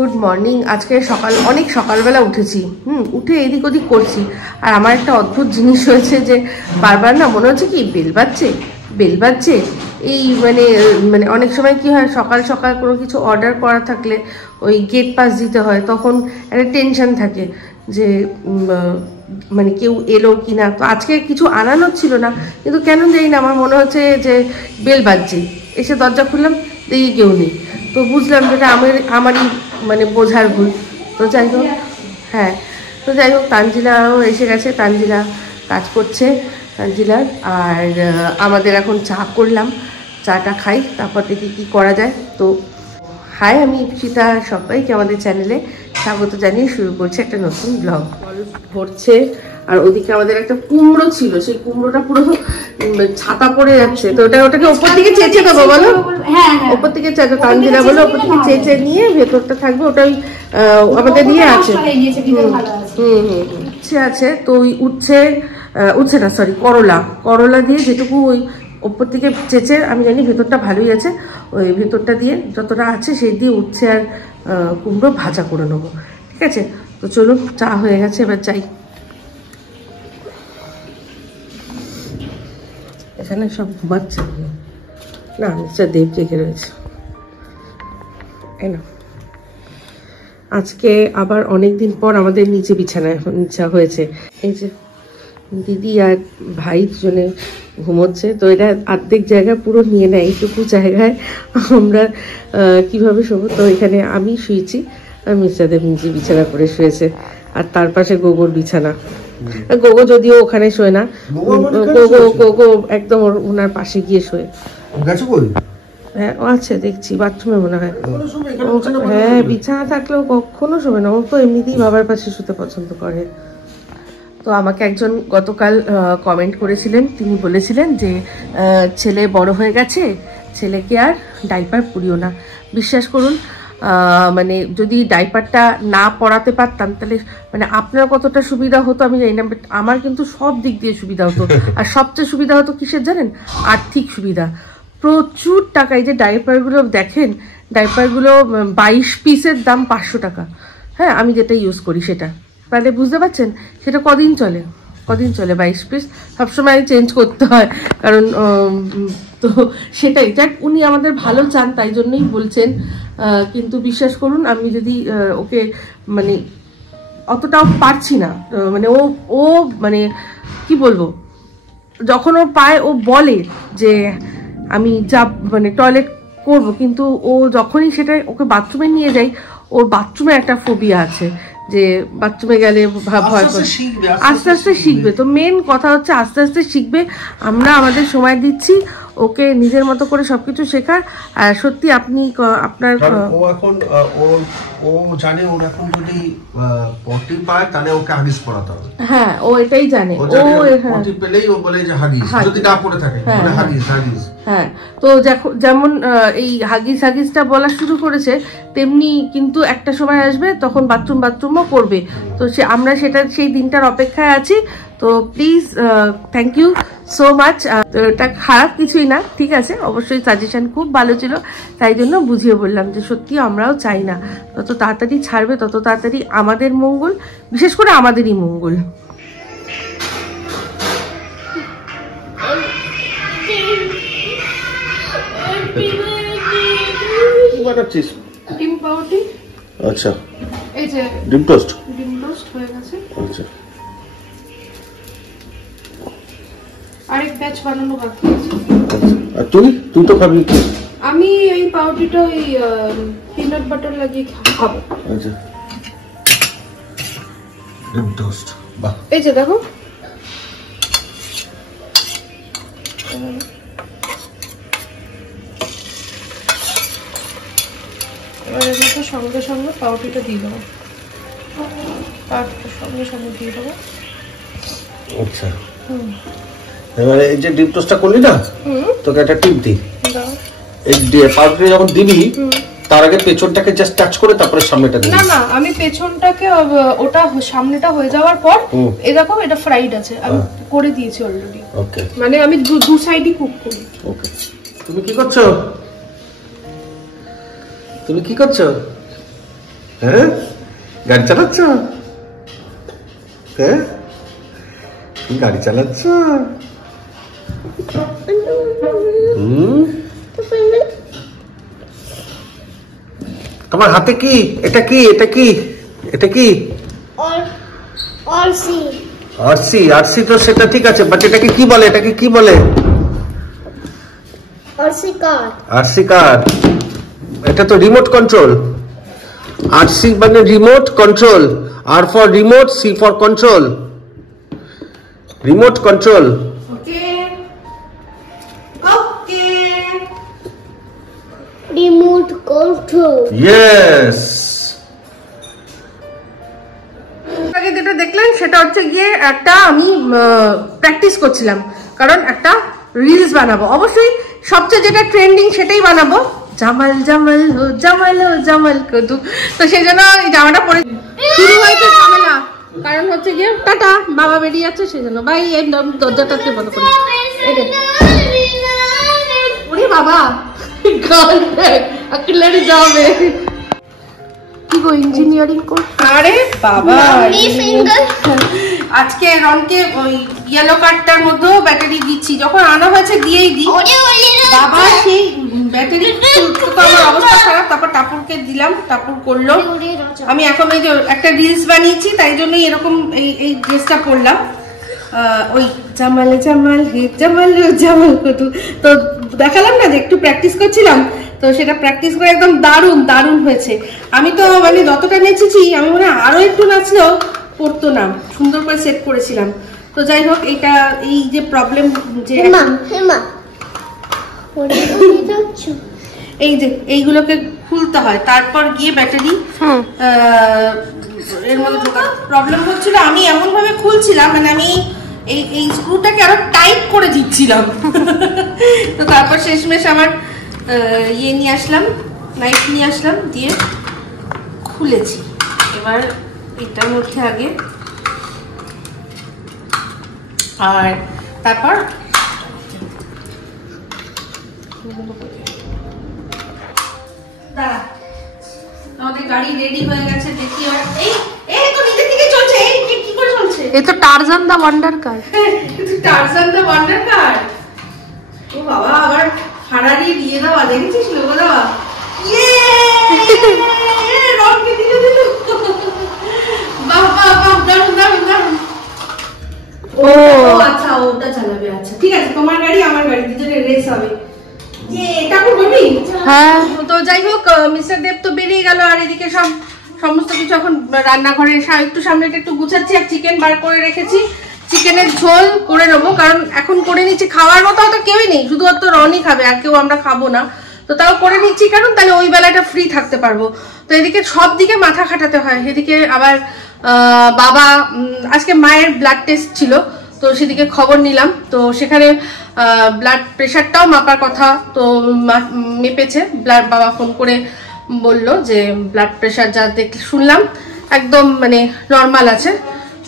Good morning. আজকে অনেক সকালবেলা উঠেছি, উঠে এদিক ওদিক করছি। আর আমার একটা অদ্ভুত জিনিস হয়েছে যে বারবার না মনে হচ্ছে কি বেল বাজছে। এই মানে অনেক সময় কি হয়, সকাল সকাল কোনো কিছু অর্ডার করা থাকলে ওই গেট পাস দিতে হয়, তখন একটা টেনশন থাকে যে মানে কেউ এলো কি না। তো আজকে কিছু আনানোর ছিল না, কিন্তু কেন জানি না আমার মনে হচ্ছে যে বেল বাজছে। এসে দরজা খুললাম, দেখি কেউ নেই। তো বুঝলাম যেটা আমারই মানে বোঝার ভুল। তো যাই হোক তানজিলাও এসে গেছে, তানজিলা কাজ করছে তানজিলার। আর আমাদের এখন চা করলাম, চাটা খাই, তারপর দেখি কী করা যায়। তো হাই, আমি ইপসিতা, সবাইকে আমাদের চ্যানেলে স্বাগত জানিয়ে শুরু করছি একটা নতুন ব্লগ। ভরছে আর ওদিকে আমাদের একটা কুমড়ো ছিল, সেই কুমড়োটা পুরো ছাতা পড়ে যাচ্ছে। তো ওটাকে ওপর থেকে চেঁচে দেবো, বলো? ওপর থেকে তানজিলা বলো ওপর থেকে চেঁচে নিয়ে ভেতরটা থাকবে, ওটাই আমাদের নিয়ে আছে। উচ্ছে আছে, তো ওই উচ্ছে না সরি করলা দিয়ে যেটুকু ওই ওপর থেকে চেঁচে, আমি জানি ভেতরটা ভালোই আছে, ওই ভেতরটা দিয়ে যতটা আছে সেই দিয়ে উচ্ছে আর কুমড়ো ভাজা করে নেবো। ঠিক আছে, তো চলুন, চা হয়ে গেছে, এবার যাই। এখানে সব ঘুমাচ্ছে না, নিশ্চয় দেব জেগে রয়েছে। না, আজকে আবার অনেকদিন পর আমাদের নিচে বিছানায় হয়েছে। এই যে দিদি আর ভাই দুজনে ঘুমোচ্ছে, তো এটা অর্ধেক জায়গা পুরো নিয়ে নেয়। এইটুকু জায়গায় আমরা কিভাবে শোবো? তো এখানে আমি শুয়েছি আর মিস্টার দেব নিচে বিছানা করে শুয়েছে, আর তার পাশে গোগোর বিছানা। গোগো যদিও ওখানে শোয় না, গোগো একদম ওনার পাশে গিয়ে শোয়। হ্যাঁ, ও আছে দেখছি বাথরুমে মনে হয়। হ্যাঁ, বিছানা থাকলেও কখনো শোবে না, ও তো এমনিতেই বাবার পাশে শুতে পছন্দ করে। তো আমাকে একজন গতকাল কমেন্ট করেছিলেন, তিনি বলেছিলেন যে ছেলে বড় হয়ে গেছে, ছেলেকে আর ডাইপার পরিও না। বিশ্বাস করুন, মানে যদি ডাইপারটা না পরাতে পারতাম তাহলে মানে আপনার কতটা সুবিধা হতো আমি জানি না, বাট আমার কিন্তু সব দিক দিয়ে সুবিধা হতো। আর সবচেয়ে সুবিধা হতো কিসের জানেন? আর্থিক সুবিধা। প্রচুর টাকা। এই যে ডাইপারগুলো দেখেন, ডাইপারগুলো 22 পিসের দাম 500 টাকা। হ্যাঁ, আমি যেটা ইউজ করি সেটা, তাহলে বুঝতে পারছেন সেটা কদিন চলে 22 পিস। সবসময় চেঞ্জ করতে হয়, কারণ তো সেটাই যাক, উনি আমাদের ভালো চান তাই জন্যই বলছেন। কিন্তু বিশ্বাস করুন, আমি যদি ওকে মানে অতটাও পারছি না, মানে ও মানে কি বলবো, যখন ও পায় ও বলে যে আমি মানে টয়লেট করব, কিন্তু ও যখনই সেটা ওকে বাথরুমে নিয়ে যাই, ওর বাথরুমে একটা ফোবিয়া আছে যে বাথরুমে গেলে ভয় করে। আস্তে আস্তে শিখবে। তো মেন কথা হচ্ছে আস্তে আস্তে শিখবে। আমরা আমাদের সময় দিচ্ছি ওকে নিজের মতো করে সবকিছু শেখার। আর সত্যি আপনি আপনার ও এখন ও জানে ওর এখন যদি পটি পায় তাহলে ওকে হাগিস পরাতে হবে। হ্যাঁ, ও এটাই জানে। ও পটি পেলেই ও বলে যে হাগিস, যদি না পড়ে থাকে বলে হাগিস। হ্যাঁ, তো যেমন এই হাগিসটা বলা শুরু করেছে, তেমনি কিন্তু একটা সময় আসবে তখন বাথরুমও করবে। তো আমরা সেই দিনটার অপেক্ষায় আছি। তো please, thank you so much. এটা খারাপ কিছুই না, ঠিক আছে, অবশ্যই সাজেশন খুব ভালো ছিল, তাই জন্য বুঝিয়ে বললাম যে সত্যি আমরাও চাই না তত তাড়াতাড়ি ছাড়বে, তত তাড়াতাড়ি আমাদের মঙ্গল, বিশেষ করে আমাদেরই মঙ্গল। ডিম পাউরুটি। আচ্ছা, এই যে ডিম টোস্ট হয়ে গেছে। আচ্ছা, আরেক ব্যাচ বানানো বাকি আছে। আর তুই তো খাবি? আমি এই পাউরুটিটা ওই পিনাট বাটার লাগিয়ে খাবো। আচ্ছা, ডিম টোস্ট। বাহ, এই যে দেখো, এবার এর মধ্যে সঙ্গে সঙ্গে পাউরুটিটা দিয়ে দেবো। সঙ্গে দিয়ে দেবো। আচ্ছা, এবারে এই যে ডিম টোস্টটা করলি না, তোকে একটা টিপ দিই। এই পাউরুটি যখন দিবি তার আগে পেছনটাকে জাস্ট টাচ করে তারপরে সামনেটা দিবি। না, আমি পেছনটাকে ওটা সামনেটা হয়ে যাওয়ার পর, এই দেখো এটা ফ্রাইড আছে, আমি করে দিয়েছি অলরেডি। ওকে, মানে আমি দু সাইডই কুক করি। ওকে, তুমি কি করছো? হ্যাঁ গাড়ি চালাচ্ছ? হ্যাঁ গাড়ি চালাচ্ছ? তোমার হাতে কি? এটা কি? এটা কি? এটা কি? আরসি। আরসি তো সেটা ঠিক আছে, বাট এটাকে কি বলে? এটাকে কি বলে? RC card. এটা তো রিমোট কন্ট্রোল। আরসি মানে remote control. R for remote, C for control. Remote control. Remote control. Yes. আগে যেটা দেখলেন সেটা হচ্ছে গিয়ে একটা আমি প্র্যাকটিস করছিলাম, কারণ একটা রিলস বানাবো। অবশ্যই সবচেয়ে যেটা ট্রেন্ডিং সেটাই বানাবো, জামাল জামাল হো জামাল হো জামাল কদু। তো সেই জন্য এই জামাটা পরে শুরু হয়েছে ঝামেলা, কারণ হচ্ছে গিয়ে টাটা বাবা বেরিয়ে যাচ্ছে সেই জন্য। ভাই এই দরজাটাতে বন্ধ করি। ওরে বাবা যাবে কি গো ইঞ্জিনিয়ারিং কোর্স? আরে বাবা আজকে রনকে ওই ইয়েলো কার্ডটার মধ্যেও ব্যাটারি দিচ্ছি, যখন আনা হয়েছে দিয়েই দিই। বাবা সেই ব্যাটারি তো আমার অবস্থা খারাপ, তারপর টাপুরকে দিলাম, টাপুর করলো। আমি এখন ওই যে একটা রিলস বানিয়েছি, তাই জন্যই এরকম এই ড্রেসটা পরলাম। ওই জামাল জামাল হে জামাল জামাল কত তো দেখালাম না যে একটু প্র্যাকটিস করছিলাম, তো সেটা প্র্যাকটিস করে একদম দারুণ দারুণ হয়েছে। আমি তো মানে যতটা নেচেছি আমি মনে হয় আরো একটু নাচলেও পড়তো না, সুন্দর করে সেট করেছিলাম। তো যাই হোক, এটা এই যে প্রবলেম যে এই যে এইগুলোকে খুলতে হয়, তারপর গিয়ে ব্যাটারি এর মধ্যে ঢোকা প্রবলেম হচ্ছিল। আমি এমন ভাবে খুলছিলাম, মানে আমি এই স্ক্রুটাকে আরো টাইট করে দিচ্ছিলাম। তো তারপর শেষমেশ আমার ইয়ে নিয়ে আসলাম, নাইফ নিয়ে আসলাম, দিয়ে খুলেছি। এবার এটার মধ্যে আগে আর তারপর দাঁড়া, আমাদের গাড়ি রেডি হয়ে গেছে। দেখি এই তো নিজে থেকে চলছে। এই কি করে চলছে? এ তো টারজান দা ওয়ান্ডার কার। টারজান দা ওয়ান্ডার কার। ও বাবা, আবার ফারারি দিয়ে দেওয়া, দেখেছিস লোগো দেওয়া? ইয়ে রনকে দিয়ে দিল। বাহ বাহ বাহ, দারুণ দারুণ দারুণ। ও আচ্ছা, ওটা চালাবে। আচ্ছা ঠিক আছে, তোমার গাড়ি আমার গাড়ি, দুজনের রেস হবে। হ্যাঁ, তো যাই হোক, মিস্টার দেব তো বেরিয়ে গেল, আর এদিকে সমস্ত কিছু এখন রান্নাঘরে একটু সামনেটা একটু গুছাচ্ছি। আর চিকেন বার করে রেখেছি, চিকেনের ঝোল করে নেবো, কারণ এখন করে নিচ্ছি। খাওয়ার মতো হয়তো কেউই নেই, শুধুমাত্র রনই খাবে, আর কেউ আমরা খাবো না। তো তাও করে নিচ্ছি, কারণ তাহলে ওই বেলাটা ফ্রি থাকতে পারবো। তো এদিকে সব দিকে মাথা খাটাতে হয়। এদিকে আবার বাবা আজকে মায়ের ব্লাড টেস্ট ছিল, তো সেদিকে খবর নিলাম। তো সেখানে ব্লাড প্রেশারটাও মাপার কথা, তো মেপেছে। বাবা ফোন করে বলল যে ব্লাড প্রেশার যা শুনলাম একদম মানে নর্মাল আছে,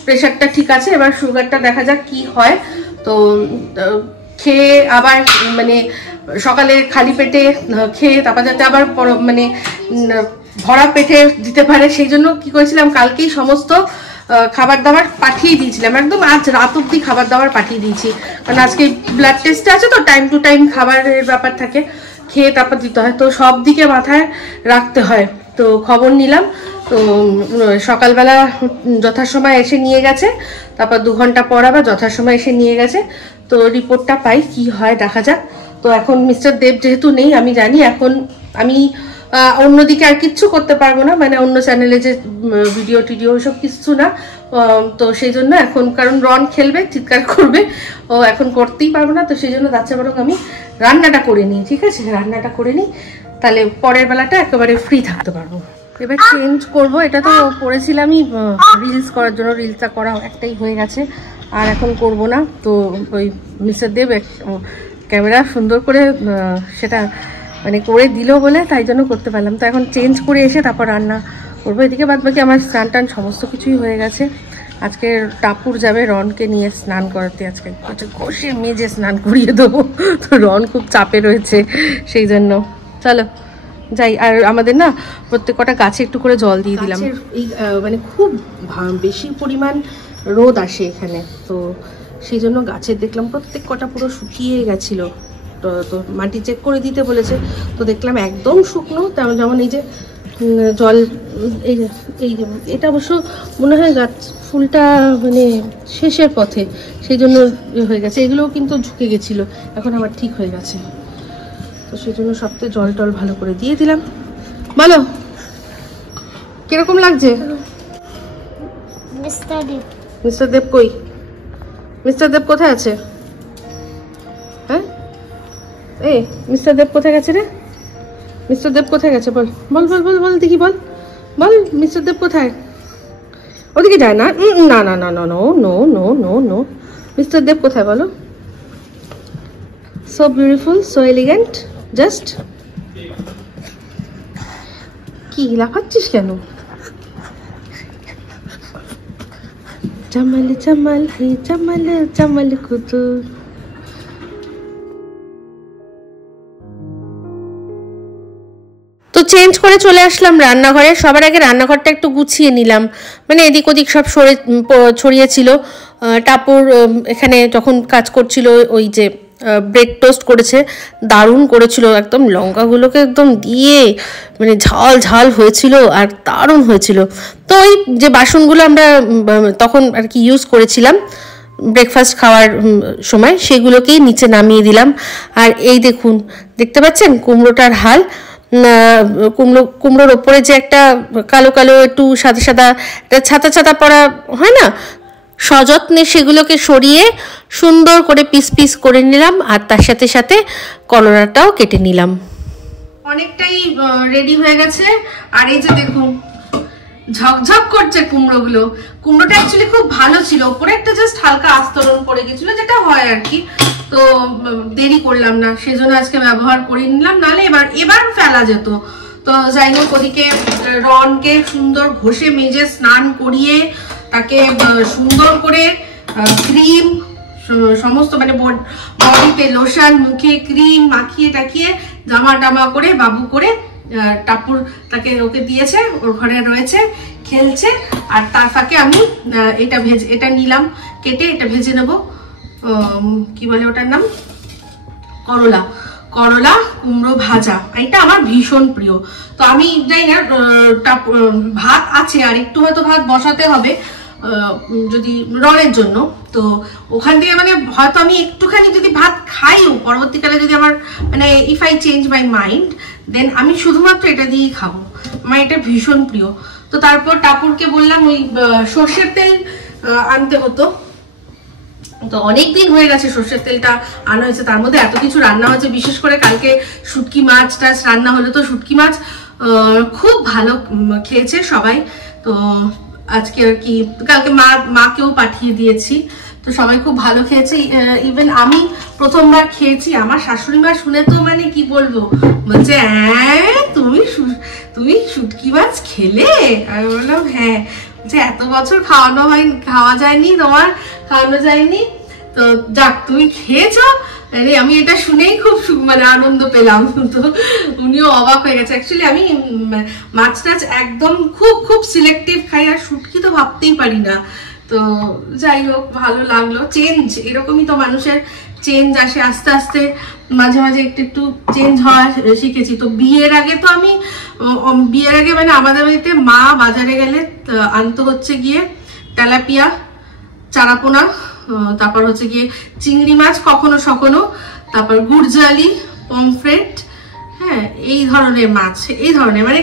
প্রেশারটা ঠিক আছে। এবার সুগারটা দেখা যাক কি হয়। তো খেয়ে আবার মানে সকালে খালি পেটে খেয়ে তারপর যাতে আবার মানে ভরা পেটে দিতে পারে, সেই জন্য কি করেছিলাম, কালকেই সমস্ত খাবার দাবার পাঠিয়ে দিয়েছিলাম। একদম আজ রাত অব্দি খাবার দাবার পাঠিয়ে দিয়েছি, কারণ আজকে ব্লাড টেস্ট আছে, তো টাইম টু টাইম খাবারের ব্যাপার থাকে, খেয়ে তারপর দিতে হয়। তো সব দিকে মাথায় রাখতে হয়। তো খবর নিলাম, তো সকালবেলা যথাসময় এসে নিয়ে গেছে, তারপর 2 ঘন্টা পর আবার যথাসময় এসে নিয়ে গেছে। তো রিপোর্টটা পাই, কি হয় দেখা যাক। তো এখন মিস্টার দেব যেহেতু নেই, আমি জানি এখন আমি অন্যদিকে আর কিচ্ছু করতে পারবো না, মানে অন্য চ্যানেলে যে ভিডিও টিডিও সব কিছু না। তো সেই জন্য এখন, কারণ রন খেলবে, চিৎকার করবে, ও এখন করতেই পারবো না। তো সেই জন্য যাচ্ছে বরং আমি রান্নাটা করে নিই। ঠিক আছে, রান্নাটা করে নিই, তাহলে পরের বেলাটা একেবারে ফ্রি থাকতে পারবো। এবার চেঞ্জ করবো। এটা তো পরেছিলামই রিলস করার জন্য, রিলসটা করা একটাই হয়ে গেছে, আর এখন করব না। তো ওই মিস্টার দেব ক্যামেরা সুন্দর করে সেটা মানে করে দিল বলে তাই জন্য করতে পারলাম। তো এখন চেঞ্জ করে এসে তারপর রান্না করবো। এদিকে বাদ বাকি আমার স্নান টান সমস্ত কিছুই হয়ে গেছে। আজকে টাপুর যাবে রনকে নিয়ে স্নান করাতে, আজকে ঘষে মেজে স্নান করিয়ে দেবো। তো রন খুব চাপে রয়েছে, সেই জন্য চলো যাই। আর আমাদের না প্রত্যেক কটা গাছে একটু করে জল দিয়ে দিলাম। এই মানে খুব বেশি পরিমাণ রোদ আসে এখানে, তো সেই জন্য গাছের দেখলাম প্রত্যেক কটা পুরো শুকিয়ে গেছিলো। তো মাটি চেক করে দিতে বলেছে, তো দেখলাম একদম শুকনো। তেমন যেমন এই যে জল, এই যে এটা অবশ্য মনে হয় গাছ ফুলটা মানে শেষের পথে, সেই জন্য হয়ে গেছে। এগুলোও কিন্তু ঝুঁকে গেছিলো, এখন আবার ঠিক হয়ে গেছে। তো সেই জন্য সবথেকে জল টল ভালো করে দিয়ে দিলাম। বলো কিরকম লাগছে? মিস্টার দেব কই? মিস্টার দেব কোথায় আছে? হ্যাঁ, এই মিস্টার দেব কোথায় গেছে রে? মিস্টার দেব কোথায় গেছে? বল বল বল বল বল দেখি, বল বল মিস্টার দেব কোথায়? ওদিকে যায় না, না না না না, no no no no no. Mister Dev কোথায় বলো? So beautiful, so elegant, just. কি লাফাচ্ছিস কেন? চমল চমল হে চমল চমল কুতু। তো চেঞ্জ করে চলে আসলাম রান্নাঘরে। সবার আগে রান্নাঘরটা একটু গুছিয়ে নিলাম, মানে এদিক ওদিক সব ছড়িয়ে ছিল। টাপুর এখানে যখন কাজ করছিল, ওই যে ব্রেড টোস্ট করেছে, দারুণ করেছিল একদম, লঙ্কাগুলোকে একদম দিয়ে মানে ঝাল ঝাল হয়েছিল আর দারুণ হয়েছিল। তো ওই যে বাসনগুলো আমরা তখন আর কি ইউজ করেছিলাম ব্রেকফাস্ট খাওয়ার সময়, সেগুলোকেই নিচে নামিয়ে দিলাম। আর এই দেখুন, দেখতে পাচ্ছেন কুমড়োটার হাল। কুমড়োর ওপরে যে একটা কালো কালো একটু সাদা সাদা একটা ছাতা ছাতা পড়া হয় না, সযত্নে সেগুলোকে সরিয়ে সুন্দর করে পিস পিস করে নিলাম। আর তার সাথে সাথে কলরাটাও কেটে নিলাম। অনেকটাই রেডি হয়ে গেছে। আর এই যে দেখুন ঝকঝক করছে কুমড়োগুলো। কুমড়োটা অ্যাকচুয়ালি খুব ভালো ছিল, ওপরে একটা জাস্ট হালকা আস্তরণ পড়ে গেছিল, যেটা হয় আর কি। তো দেরি করলাম না, সেজন্য আজকে ব্যবহার করে নিলাম, নাহলে এবার ফেলা যেত। তো যাই হোক, ওদিকে রনকে সুন্দর ঘষে মেজে স্নান করিয়ে তাকে সুন্দর করে ক্রিম সমস্ত মানে বডিতে লোশন, মুখে ক্রিম মাখিয়ে টাকিয়ে জামা টামা করে বাবু করে টাপুর ওকে দিয়েছে, ওর ঘরে রয়েছে, খেলছে। আর তার ফাঁকে আমি এটা নিলাম কেটে, এটা ভেজে নেব। কি বলে ওটার নাম? করলা কুমড়ো ভাজা। এটা আমার ভীষণ প্রিয়। তো আমি যাই না, ভাত আছে আর একটু হয়তো ভাত বসাতে হবে যদি রনের জন্য। তো ওখান থেকে মানে হয়তো আমি একটুখানি যদি ভাত খাইও পরবর্তীকালে, যদি আমার মানে if I change my mind, then আমি শুধুমাত্র এটা দিয়েই খাবো। আমার এটা ভীষণ প্রিয়। তো তারপর টাপুরকে বললাম ওই সর্ষের তেল আনতে হতো। তো অনেকদিন হয়ে গেছে সর্ষের তেলটা আনা হয়েছে, তার মধ্যে এত কিছু রান্না হয়েছে। বিশেষ করে কালকে শুটকি মাছ টাছ রান্না হলো, তো শুটকি মাছ খুব ভালো খেয়েছে সবাই। তো আজকে আর কি কালকে মাকেও পাঠিয়ে দিয়েছি, তো সবাই খুব ভালো খেয়েছে। ইভেন আমি প্রথমবার খেয়েছি, আমার শাশুড়ি মা শুনে তো মানে কি বলবো, বলছে তুমি শুটকি মাছ খেলে? আমি বললাম হ্যাঁ। যে এত বছর খাওয়া যায়নি, তোমার খাওয়ানো যায়নি, তো যাক তুমি খেয়েছো। আমি এটা শুনেই খুব মানে আনন্দ পেলাম। তো উনিও অবাক হয়ে গেছে। অ্যাকচুয়ালি আমি মাছ টাছ একদম খুব সিলেক্টিভ খাই, আর শুটকি তো ভাবতেই পারি না। তো যাই হোক, ভালো লাগলো। চেঞ্জ এরকমই তো, মানুষের চেঞ্জ আসে আস্তে আস্তে, মাঝে মাঝে একটু চেঞ্জ হওয়া শিখেছি। তো বিয়ের আগে মানে আমাদের বাড়িতে মা বাজারে গেলে আনতে হচ্ছে গিয়ে তেলাপিয়া, চারাপোনা, তারপর হচ্ছে গিয়ে চিংড়ি মাছ কখনো সখনো, তারপর গুড়জালি, পমফ্রেট, হ্যাঁ এই ধরনের মাছ, এই ধরনের মানে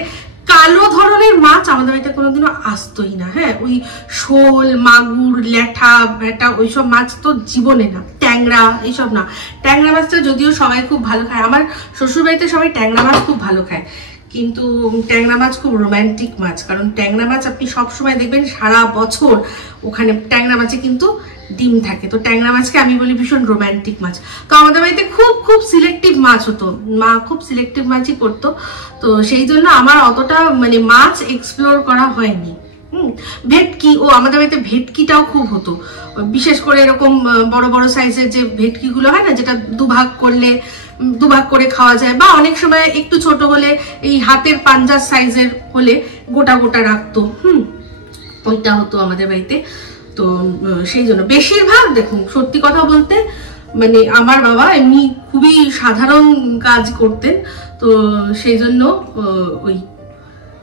কালো ধরনের মাছ আমাদের বাড়িতে কোনোদিনও আসতোই না। হ্যাঁ, ওই শোল, মাগুর, ল্যাঠা ব্যাটা ওইসব মাছ তো জীবনে না। ট্যাংরা এইসব না। ট্যাংরা মাছটা যদিও সবাই খুব ভালো খায়, আমার শ্বশুর বাড়িতে সবাই ট্যাংরা মাছ খুব ভালো খায়, কিন্তু ট্যাংরা মাছ খুব রোম্যান্টিক মাছ। কারণ ট্যাংরা মাছ আপনি সবসময় দেখবেন সারা বছর ওখানে ট্যাংরা মাছে কিন্তু ডিম থাকে। তো ট্যাংরা মাছকে আমি বলি ভীষণ রোম্যান্টিক মাছ। তো আমাদের বাড়িতে খুব সিলেক্টিভ মাছ হতো, মা খুব সিলেক্টিভ মাছই করতো। তো সেই জন্য আমার অতটা মানে মাছ এক্সপ্লোর করা হয়নি। ভেটকি, আমাদের বাড়িতে ভেটকিটাও খুব হতো, বিশেষ করে এরকম বড় বড় সাইজের যে ভেটকিগুলো হয় না, যেটা দুভাগ করলে দুভাগ করে খাওয়া যায়, বা অনেক সময় একটু ছোট হলে এই হাতের পাঞ্জার সাইজের হলে গোটা গোটা রাখতো। ওইটা হতো আমাদের বাড়িতে। তো সেই জন্য বেশিরভাগ দেখুন সত্যি কথা বলতে মানে আমার বাবা এমনি খুবই সাধারণ কাজ করতেন, তো সেই জন্য ওই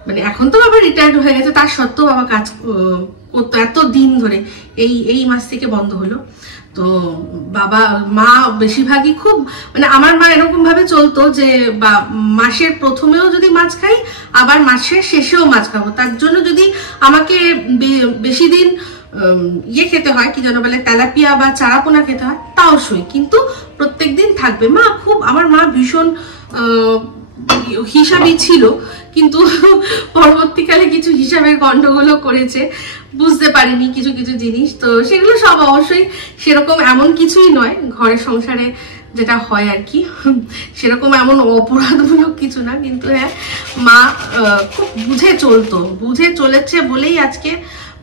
মানে এখন তো বাবা রিটায়ার্ড হয়ে গেছে, তার সত্ত্বেও বাবা কাজ করতো এত দিন ধরে, এই মাস থেকে বন্ধ হলো। তো বাবা মা বেশিরভাগই খুব মানে আমার মা এরকম ভাবে চলতো যে বা মাসের প্রথমেও যদি মাছ খাই আবার মাসের শেষেও মাছ খাবো, তার জন্য যদি আমাকে বেশি দিন ইয়ে খেতে হয় কি যেন বলে তেলাপিয়া বা চারাপোনা খেতে হয় তাও সই, কিন্তু প্রত্যেক দিন থাকবে। মা খুব আমার মা ভীষণ হিসাবই ছিল, কিন্তু পরবর্তীকালে কিছু হিসাবের গন্ডগোলও করেছে, বুঝতে পারিনি কিছু কিছু জিনিস। তো সেগুলো সব অবশ্যই সেরকম এমন কিছুই নয়, ঘরের সংসারে যেটা হয় আর কি, সেরকম এমন অপরাধমূলক কিছু না, কিন্তু হ্যাঁ মা খুব বুঝে চলেছে বলেই আজকে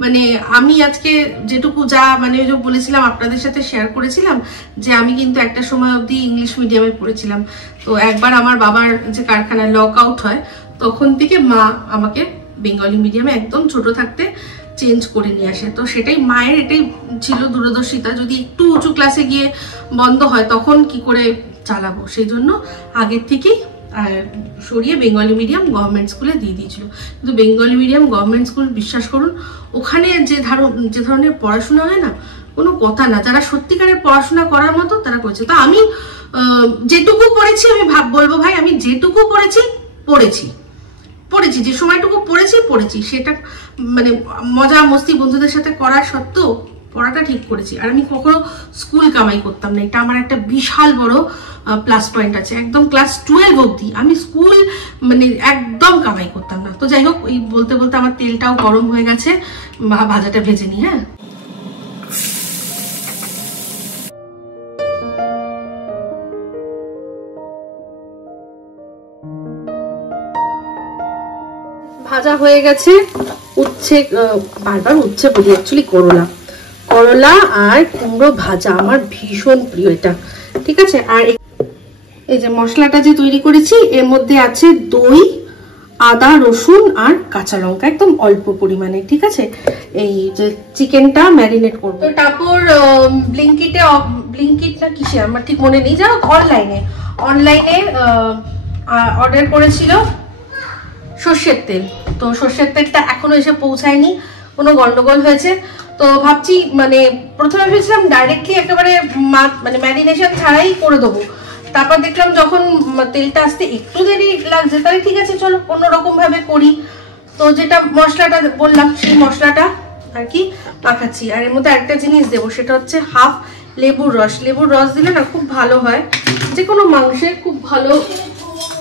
মানে আমি আজকে যেটুকু যা মানে ওই যে বলেছিলাম আপনাদের সাথে শেয়ার করেছিলাম যে আমি কিন্তু একটা সময় অবধি ইংলিশ মিডিয়ামে পড়েছিলাম। তো একবার আমার বাবার যে কারখানায় লক আউট হয় তখন থেকে মা আমাকে বেঙ্গলি মিডিয়ামে একদম ছোট থাকতে চেঞ্জ করে নিয়ে আসে। তো সেটাই মায়ের এটাই ছিল দূরদর্শিতা, যদি একটু উঁচু ক্লাসে গিয়ে বন্ধ হয় তখন কি করে চালাবো, সেই জন্য আগের থেকেই সরিয়ে বেঙ্গলি মিডিয়াম গভর্নমেন্ট স্কুলে দিয়ে দিয়েছিল। কিন্তু বেঙ্গলি মিডিয়াম গভর্নমেন্ট স্কুল বিশ্বাস করুন ওখানে যে ধরনের পড়াশোনা হয় না কোনো কথা না, যারা সত্যিকারের পড়াশোনা করার মতো তারা করেছে। তো আমি যেটুকু পড়েছি আমি বলবো ভাই আমি যেটুকু পড়েছি যে সময়টুকু পড়েছি সেটা মানে মজা মস্তি বন্ধুদের সাথে করার সত্ত্বেও পড়াটা ঠিক করেছি। আর আমি কখনো স্কুল কামাই করতাম না, এটা আমার একটা বিশাল বড় প্লাস পয়েন্ট আছে। একদম ক্লাস 12 অবধি আমি স্কুল মানে একদম কামাই করতাম না। তো যাই হোক এই বলতে বলতে আমার তেলটাও গরম হয়ে গেছে, ভাজাটা ভেজে নি। হ্যাঁ ভাজা হয়ে গেছে, উচ্ছে বারবার উচ্ছে বলি অ্যাকচুয়ালি করলা আর কুমড়ো ভাজা আমার ভীষণ প্রিয় এটা, ঠিক আছে। আর এই যে মশলাটা যে তৈরি করেছি এর মধ্যে আছে দই, আদা, রসুন আর কাঁচা লঙ্কা একদম অল্প পরিমাণে, ঠিক আছে। এই যে চিকেনটা ম্যারিনেট করবো। তো তারপর ব্লিঙ্কিট না কিসে আমার ঠিক মনে নেই, যাও অনলাইনে অর্ডার করেছিল সর্ষের তেল। তো সর্ষের তেলটা এখনো এসে পৌঁছায়নি, কোনো গন্ডগোল হয়েছে। তো ভাবছি মানে প্রথমে ভেবেছিলাম ডাইরেক্টলি একেবারে মানে ম্যারিনেশন ছাড়াই করে দেবো, তারপর দেখলাম যখন তেলটা আসতে একটু দেরি লাগছে তাহলে ঠিক আছে চলো অন্যরকম ভাবে করি। তো যেটা মশলাটা বললাম সেই মশলাটা আর কি মাখাচ্ছি। আর এর মধ্যে একটা জিনিস দেবো, সেটা হচ্ছে হাফ লেবুর রস দিলে না খুব ভালো হয়, যে কোনো মাংসের খুব ভালো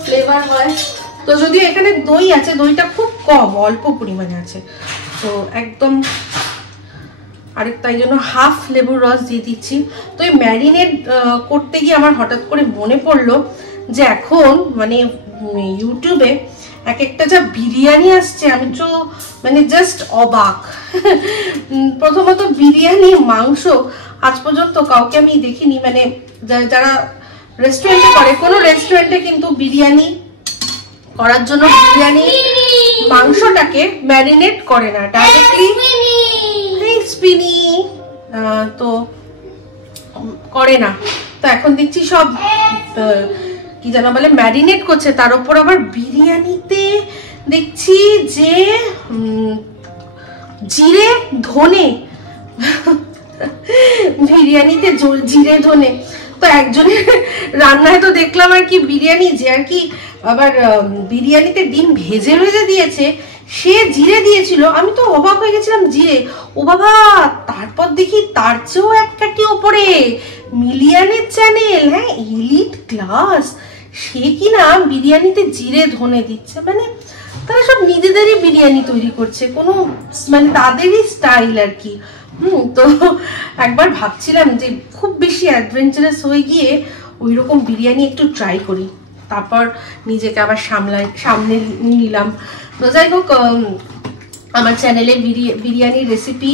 ফ্লেভার হয়। তো যদিও এখানে দই আছে, দইটা খুব কম অল্প পরিমাণে আছে, তো একদম তাই জন্য হাফ লেবুর রস দিয়ে দিচ্ছি। তো এই ম্যারিনেট করতে গিয়ে আমার হঠাৎ করে মনে পড়লো যে এখন মানে ইউটিউবে এক একটা যা বিরিয়ানি আসছে আমি তো মানে জাস্ট অবাক। প্রথমত বিরিয়ানি মাংস আজ পর্যন্ত কাউকে আমি দেখিনি, মানে যারা রেস্টুরেন্টে করে, কোনো রেস্টুরেন্টে কিন্তু বিরিয়ানি করার জন্য বিরিয়ানি মাংসটাকে ম্যারিনেট করে না, ডাইরেক্টলি স্পিনি তো করে না। তো এখন দেখছি সব কি যেন বলে ম্যারিনেট করছে, তার উপর আবার বিরিয়ানিতে দেখছি যে জিরে ধনে, বিরিয়ানিতে জিরে ধনে। তো একজনের রান্নায় তো দেখলাম আর কি বিরিয়ানি যে আর কি আবার বিরিয়ানিতে ডিম ভেজে দিয়েছে, সে জিরে দিয়েছিল। আমি তো অবাক হয়ে গেছিলাম, জিরে ও বাবা। তারপর দেখি তার চেয়েও এক কাটি ওপরে মিলিয়নের চ্যানেল, হ্যাঁ এলিট ক্লাস, সে কিনা বিরিয়ানিতে জিরে ধনে দিচ্ছে। মানে তারা সব নিজেদেরই বিরিয়ানি তৈরি করছে, কোনো মানে তাদেরই স্টাইল আর কি। তো একবার ভাবছিলাম যে খুব বেশি অ্যাডভেঞ্চারাস হয়ে গিয়ে ওই রকম বিরিয়ানি একটু ট্রাই করি, তারপর নিজেকে আবার সামনে নিলাম। তো যাই হোক আমার চ্যানেলে বিরিয়ানির রেসিপি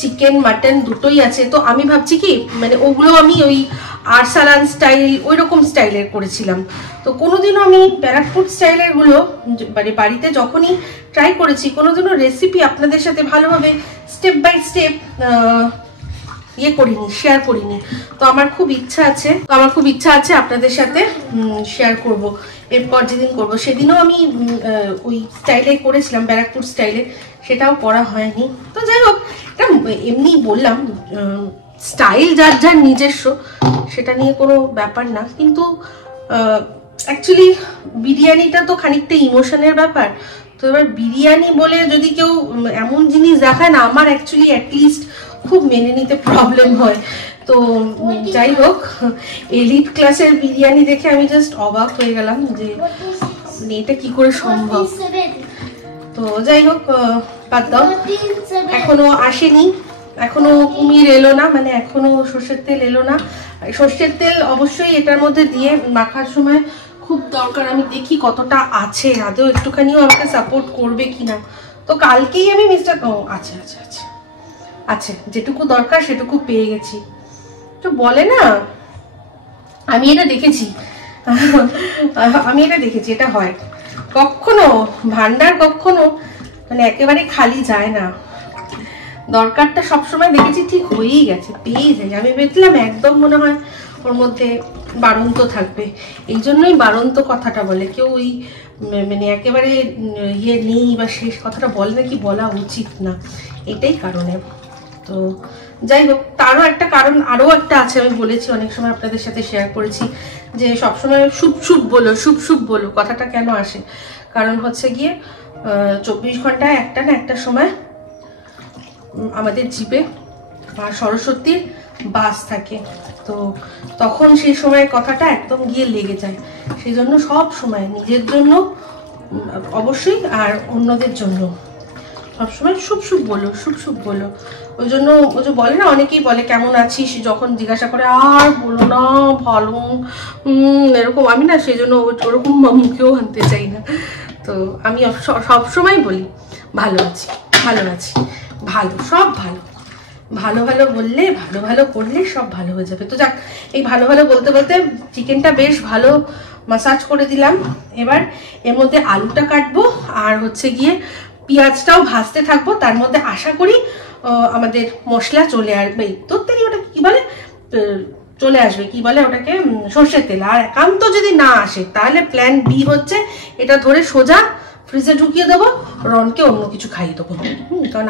চিকেন মাটন দুটোই আছে। তো আমি ভাবছি কি মানে ওগুলো আমি ওই আরসালান স্টাইল ওই রকম স্টাইলের করেছিলাম। তো কোনোদিনও আমি ব্যারাকপুর স্টাইলের গুলো মানে বাড়িতে যখনই ট্রাই করেছি কোনোদিনও রেসিপি আপনাদের সাথে ভালোভাবে স্টেপ বাই স্টেপ করিনি, শেয়ার করিনি। তো আমার খুব ইচ্ছা আছে আপনাদের সাথে শেয়ার করব। এরপর যেদিন করব সেদিনও আমি ওই স্টাইলে করেছিলাম, ব্যারাকপুর স্টাইলে, সেটাও করা হয়নি। তো যাই হোক, এটা এমনি বললাম, স্টাইল যার যার নিজস্ব, সেটা নিয়ে কোনো ব্যাপার না। কিন্তু অ্যাকচুয়ালি বিরিয়ানিটা তো খানিকটা ইমোশনের ব্যাপার। তো এবার বিরিয়ানি বলে যদি কেউ এমন জিনিস দেখায় না, আমার অ্যাকচুয়ালি অ্যাটলিস্ট খুব মেনে নিতে প্রবলেম হয়। তো যাই হোক, এলিট ক্লাসের বিরিয়ানি দেখে আমি জাস্ট অবাক হয়ে গেলাম যে এটা কি করে সম্ভব। তো যাই হোক, বাদ দাও, এখনো আসেনি, এখনো কুমির এলো না, মানে এখনো সর্ষের তেল এলো না। সর্ষের তেল অবশ্যই এটার মধ্যে দিয়ে মাখার সময় খুব দরকার। আমি দেখি কতটা আছে, আদৌ একটুখানিও আমাকে সাপোর্ট করবে কিনা। তো কালকেই আমি আচ্ছা যেটুকু দরকার সেটুকু পেয়ে গেছি। তো বলে না, আমি এটা দেখেছি, এটা হয় কখনো ভান্ডার কখনো মানে একেবারে খালি যায় না। দরকারটা সবসময় দেখেছি ঠিক হয়েই গেছে, পেয়েই যায়। আমি ভেবেছিলাম একদম মনে হয় ওর মধ্যে বাড়ন্ত থাকবে, এই জন্যই বাড়ন্ত কথাটা বলে। কেউ ওই মানে একেবারে নেই বা শেষ কথাটা বলে নাকি বলা উচিত না, এটাই কারণে। তো যাই হোক, তারও একটা কারণ আরও একটা আছে, আমি বলেছি অনেক সময় আপনাদের সাথে শেয়ার করেছি যে সবসময় সুপ বলো কথাটা কেন আসে। কারণ হচ্ছে গিয়ে 24 ঘন্টায় একটা না একটা সময় আমাদের জিভে সরস্বতীর বাস থাকে। তো তখন সেই সময়ের কথাটা একদম গিয়ে লেগে যায়। সেই জন্য সব সময় নিজের জন্য অবশ্যই আর অন্যদের জন্য সবসময় সুপ বলো। ওই জন্য ওই যে বলে না, অনেকেই বলে কেমন আছিস, যখন জিজ্ঞাসা করে আর বলো না ভালো এরকম। আমি না সেই জন্য ওরকম মুখেও আনতে চাই না। তো আমি সবসময় বলি ভালো আছি, সব ভালো বললে, ভালো করলে সব ভালো হয়ে যাবে। তো যাক, এই ভালো বলতে বলতে চিকেনটা বেশ ভালো মাসাজ করে দিলাম। এবার এর মধ্যে আলুটা কাটবো আর হচ্ছে গিয়ে পেঁয়াজটাও ভাজতে থাকবো। তার মধ্যে আশা করি আমাদের মশলা চলে আসবে। তোরতেরি ওটা কি বলে, চলে আসবে, কি বলে ওটাকে, সর্ষের তেল। আর একান্ত যদি না আসে তাহলে প্ল্যান বি হচ্ছে এটা ধরে সোজা ফ্রিজে ঢুকিয়ে দেবো, রনকে অন্য কিছু খাইয়ে দেবো। কারণ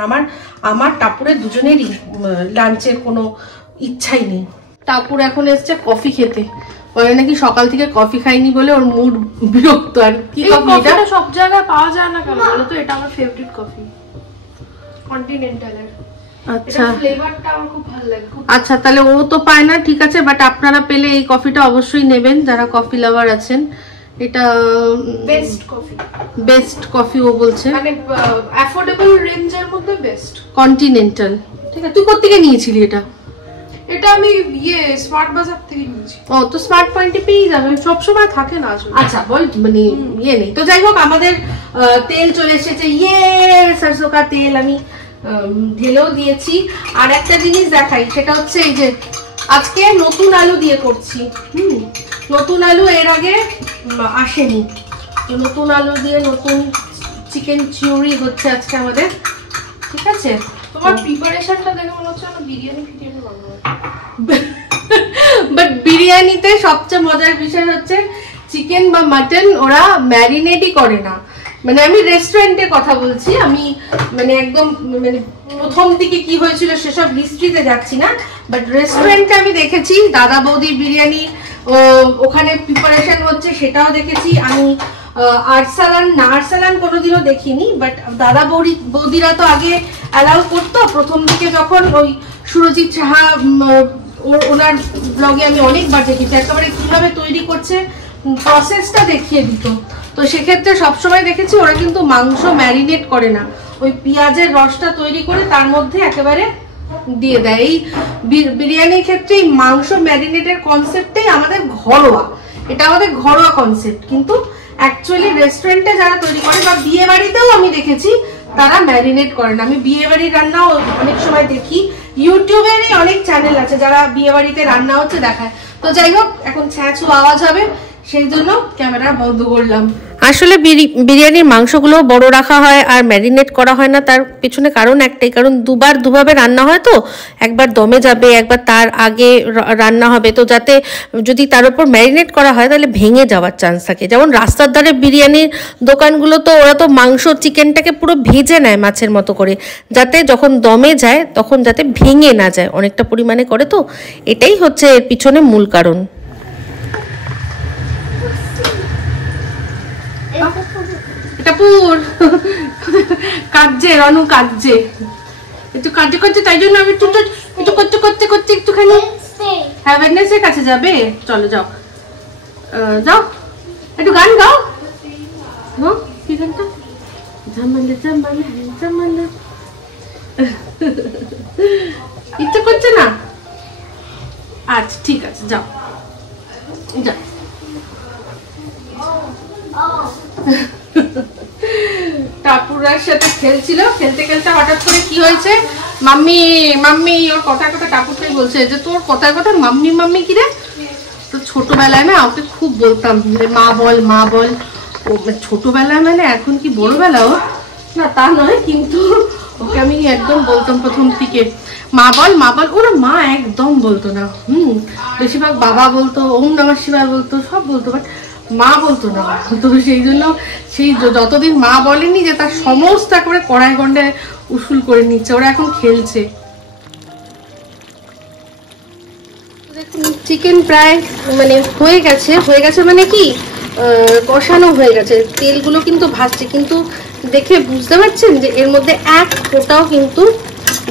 আমার টাপুরের দুজনেরই লাঞ্চের কোনো ইচ্ছাই নেই। টাপুর এখন এসছে কফি খেতে, বলে নাকি সকাল থেকে কফি খাইনি বলে ওর মুড বিরক্ত। আর কি কফি, এটা সব জায়গায় পাওয়া যায় না কেন বলো তো? এটা আমার ফেভারিট কফি, কন্টিনেন্টালের। আচ্ছা, ফ্লেভারটা আমার খুব ভালো লাগে। আচ্ছা, তাহলে ও তো পায় না, ঠিক আছে, বাট আপনারা পেলে এই কফিটা অবশ্যই নেবেন যারা কফি লাভার আছেন। এটা বেস্ট কফি ও বলছে, মানে অ্যাফোর্ডেবল রেঞ্জের মধ্যে বেস্ট, কন্টিনেন্টাল। ঠিক আছে, তুই কোত্থেকে নিয়েছিলি এটা? এটা আমি স্মার্ট বাজার থেকে নিয়েছি। ও, তো স্মার্ট পয়েন্টে পেয়ে যাবে, সবসময় থাকে না আসলে। আচ্ছা বল, মানে নেই। তো যাই হোক, আমাদের তেল চলে এসেছে, সরষে কা তেল আমি ঢেলেও দিয়েছি। আর একটা জিনিস দেখাই, সেটা হচ্ছে এই যে আজকে নতুন আলু দিয়ে করছি। নতুন আলু এর আগে আসেনি, তো নতুন আলু দিয়ে নতুন চিকেন চিউরি হচ্ছে আজকে আমাদের। ঠিক আছে, তোমার প্রিপারেশনটা দেখে মনে হচ্ছে না বিরিয়ানি বানাবো। বাট বিরিয়ানিতে সবচেয়ে মজার বিষয় হচ্ছে চিকেন বা মাটন ওরা ম্যারিনেটই করে না। মানে আমি রেস্টুরেন্টের কথা বলছি, আমি মানে একদম মানে প্রথম দিকে কি হয়েছিল সেসব হিস্ট্রিতে যাচ্ছি না, বাট রেস্টুরেন্টে আমি দেখেছি দাদা বৌদির বিরিয়ানি ওখানে প্রিপারেশন হচ্ছে, সেটাও দেখেছি আমি। আরসালান কোনোদিনও দেখিনি, বাট দাদা বৌদিরা তো আগে অ্যালাউ করতো। প্রথম দিকে যখন ওই সুরজিৎ সাহা ওনার ব্লগে আমি অনেকবার দেখেছি, একেবারে কিভাবে তৈরি করছে প্রসেসটা দেখিয়ে দিত। তো সেক্ষেত্রে সবসময় দেখেছি ওরা কিন্তু মাংস ম্যারিনেট করে না, ওই পেঁয়াজের রসটা তৈরি করে তার মধ্যে একেবারে দিয়ে দেয়। এই বিরিয়ানির ক্ষেত্রে এই মাংস ম্যারিনেটের কনসেপ্টটাই আমাদের ঘরোয়া, এটা আমাদের ঘরোয়া কনসেপ্ট। কিন্তু অ্যাকচুয়ালি রেস্টুরেন্টে যারা তৈরি করে বা বিয়ে বাড়িতেও আমি দেখেছি তারা ম্যারিনেট করে না। আমি বিয়ে বাড়ির রান্নাও অনেক সময় দেখি ইউটিউবেরই অনেক চ্যানেল আছে যারা বিয়ে বাড়িতে রান্না হচ্ছে দেখায়। তো যাই হোক, এখন ছ্যাঁচু আওয়াজ হবে, সেই জন্য ক্যামেরা বন্ধ করলাম। আসলে বিরিয়ানির মাংসগুলো বড় রাখা হয় আর ম্যারিনেট করা হয় না, তার পেছনে কারণ একটাই, কারণ দুভাবে রান্না হয়, তো একবার দমে যাবে, একবার তার আগে রান্না হবে, তো যাতে যদি তার উপর ম্যারিনেট করা হয় তাহলে ভেঙে যাওয়ার চান্স থাকে। যেমন রাস্তার ধারে বিরিয়ানির দোকানগুলো তো ওরা তো মাংস চিকেনটাকে পুরো ভেজে নেয় মাছের মতো করে, যাতে যখন দমে যায় তখন যাতে ভেঙে না যায়, অনেকটা পরিমাণে করে, তো এটাই হচ্ছে এর পিছনে মূল কারণ। কাঁদছে রনু, কাঁদছে, একটু কাঁদতে করছে, তাই জন্য আমি একটু করতে একটুখানি। হ্যাঁ, ওয়েডনেসের কাছে যাবে, চলো যাও যাও, একটু গান গাও। কি গানটা? ঝামালে ঝামালে ঝামালে, ইচ্ছে করছে না? আচ্ছা ঠিক আছে, যাও যাও। টাপুরার সাথে খেলছিল, খেলতে খেলতে হঠাৎ করে কি হয়েছে, মাম্মি মাম্মি, ওর কথায় কথা টাপুরটাই বলছে যে তোর কথায় কথা মাম্মি মাম্মি কি রে। তো ছোটবেলায় না ওকে খুব বলতাম যে মা বল মা বল, ও ছোটবেলায় মানে এখন কি বড়বেলাও না তা নয়, কিন্তু ওকে আমি একদম বলতাম প্রথম থেকে মা বল মা বল। ওরা মা একদম বলতো না, বেশিরভাগ বাবা বলতো, ওম নমঃ শিবায় বলতো, সব বলতো, বাট মা বলতো না। তো সেই জন্য সেই যতদিন মা বলেনি যে তার সমস্ত একেবারে কড়াই গন্ডায় উসুল করে নিচ্ছে। ওরা এখন খেলছে। দেখুন চিকেন প্রায় মানে হয়ে গেছে মানে কি কষানো হয়ে গেছে, তেলগুলো কিন্তু ভাসছে, কিন্তু দেখে বুঝতে পারছেন যে এর মধ্যে এক ফোঁটাও কিন্তু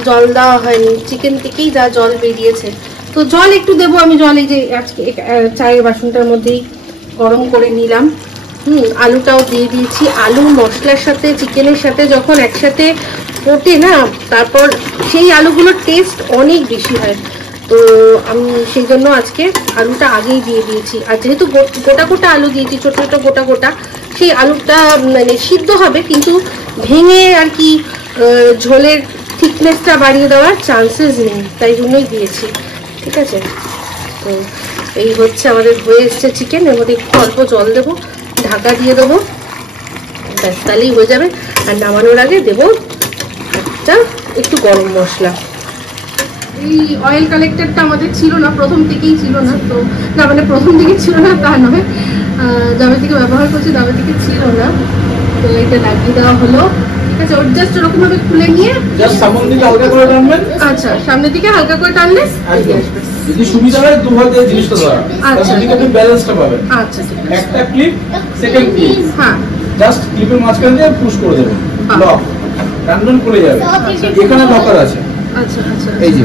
জল দেওয়া হয়নি, চিকেন থেকেই যা জল বেরিয়েছে। তো জল একটু দেবো আমি, জল এই যে আজকে চায়ের বাসনটার মধ্যেই গরম করে নিলাম। আলুটাও দিয়ে দিয়েছি। আলু মশলার সাথে চিকেনের সাথে যখন একসাথে ফোটে না, তারপর সেই আলুগুলোর টেস্ট অনেক বেশি হয়। তো আমি সেই জন্য আজকে আলুটা আগেই দিয়ে দিয়েছি। আর যেহেতু গোটা গোটা আলু দিয়েছি, ছোট ছোট গোটা গোটা, সেই আলুটা মানে সিদ্ধ হবে, কিন্তু ভেঙে আর কি ঝোলের থিকনেসটা বাড়িয়ে দেওয়ার চান্সেস নেই, তাই জন্যই দিয়েছি। ঠিক আছে, তো এই হচ্ছে আমাদের হয়ে এসছে চিকেন। এর মধ্যে একটু অল্প জল দেবো, ঢাকা দিয়ে দেবো, ব্যাস তাহলেই হয়ে যাবে। আর নামানোর আগে দেবো একটু গরম মশলা। এই অয়েল কালেক্টরটা আমাদের ছিল না, প্রথম থেকেই ছিল না, তো না মানে প্রথম থেকে ছিল না তা নয়, যবে থেকে ব্যবহার করছি তবে থেকে ছিল না, তো এটা লাগিয়ে দেওয়া হলো। ঠিক আছে, ওর জাস্ট ওরকম ভাবে খুলে নিয়ে সামনের দিকে হালকা করে টানবেন। আচ্ছা, সামনের দিকে হালকা করে টানলে যদি সুবিধা হয় দু হাত দিয়ে জিনিসটা ধরা, আচ্ছা ঠিক আছে, ব্যালেন্সটা পাবেন। আচ্ছা ঠিক আছে, একটা ক্লিপ, সেকেন্ড ক্লিপ, হ্যাঁ জাস্ট ক্লিপের মাঝখান দিয়ে পুশ করে দেবেন, লক টানবেন, খুলে যাবে। এখানে লকার আছে। আচ্ছা আচ্ছা, এই যে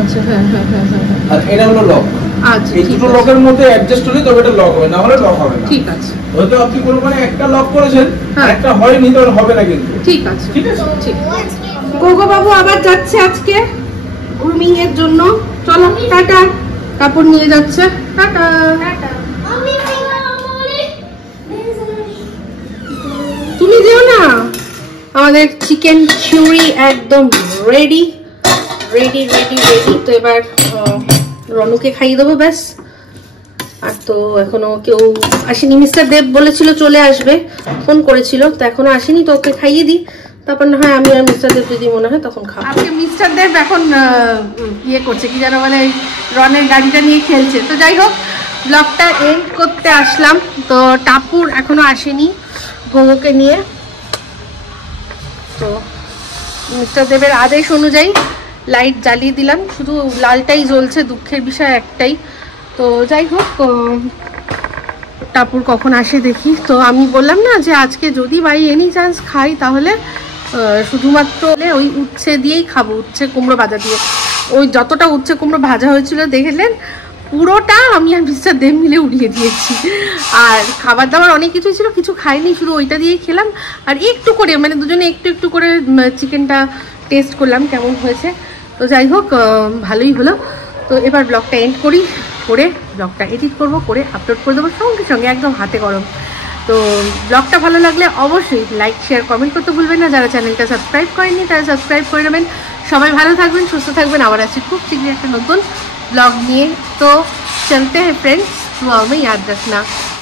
আচ্ছা, হ্যাঁ হ্যাঁ হ্যাঁ হ্যাঁ, আর এটা হলো লক। আচ্ছা, এই দুটো লকের মধ্যে অ্যাডজাস্ট হলে তবে এটা লক হবে, না হলে লক হবে না। ঠিক আছে, হয়তো আপনি কোনো মানে একটা লক করেছেন, একটা হয়নি, তো হবে না কিন্তু। ঠিক আছে ঠিক আছে, ঠিক। গোগো বাবু আবার যাচ্ছে আজকে গ্রুমিং এর জন্য, চলো টাটা। কাপড় নিয়ে যাচ্ছে, টাটা। তুমি যেও না। আমাদের চিকেন চিউরি একদম রেডি রেডি রেডি রেডি। তো এবার রনুকে খাইয়ে দেবো, ব্যাস। আর তো এখনো কেউ আসেনি, মিস্টার দেব বলেছিল চলে আসবে, ফোন করেছিল, তো এখনো আসেনি, তো ওকে খাইয়ে দিই, তারপর না হয় আমি আর মিস্টার দেব যদি মনে হয় তখন খাবো। আজকে মিস্টার দেব এখন ইয়ে করছে কি যেন বলে, রনের গাড়িটা নিয়ে খেলছে। তো যাই হোক, ব্লগটা এন্ড করতে আসলাম। তো টাপুর এখনো আসেনি ঘুমোকে নিয়ে, তো মিস্টার দেবের আদেশ অনুযায়ী লাইট জ্বালিয়ে দিলাম, শুধু লালটাই জ্বলছে, দুঃখের বিষয় একটাই। তো যাই হোক, টাপুর কখন আসে দেখি। তো আমি বললাম না যে আজকে যদি বাই এনি চান্স খাই তাহলে শুধুমাত্র ওই উচ্ছে দিয়েই খাবো, উচ্ছে কুমড়ো ভাজা দিয়ে। ওই যতটা উচ্ছে কুমড়ো ভাজা হয়েছিল দেখলেন, পুরোটা আমি আর মিস্টার দেব মিলে উড়িয়ে দিয়েছি। আর খাবার দাবার অনেক কিছু ছিল, কিছু খাইনি, শুধু ওইটা দিয়েই খেলাম। আর একটু করে মানে দুজনে একটু একটু করে চিকেনটা টেস্ট করলাম কেমন হয়েছে। তো যাই হোক, ভালোই হলো। তো এবার ব্লগটা এন্ড করি, করে ব্লগটা এডিট করব, করে আপলোড করে দেবো সঙ্গে সঙ্গে, একদম হাতে গরম। তো ব্লগটা ভালো লাগলে অবশ্যই লাইক শেয়ার কমেন্ট করতে ভুলবেন না। যারা চ্যানেলটা সাবস্ক্রাইব করেননি তারা সাবস্ক্রাইব করে নেবেন। সবাই ভালো থাকবেন, সুস্থ থাকবেন। আবার আছে খুব শীঘ্রই একটা নতুন ব্লগ নিয়ে। তো চলতে हैं फ्रेंड्स, दुआओं में याद रखना।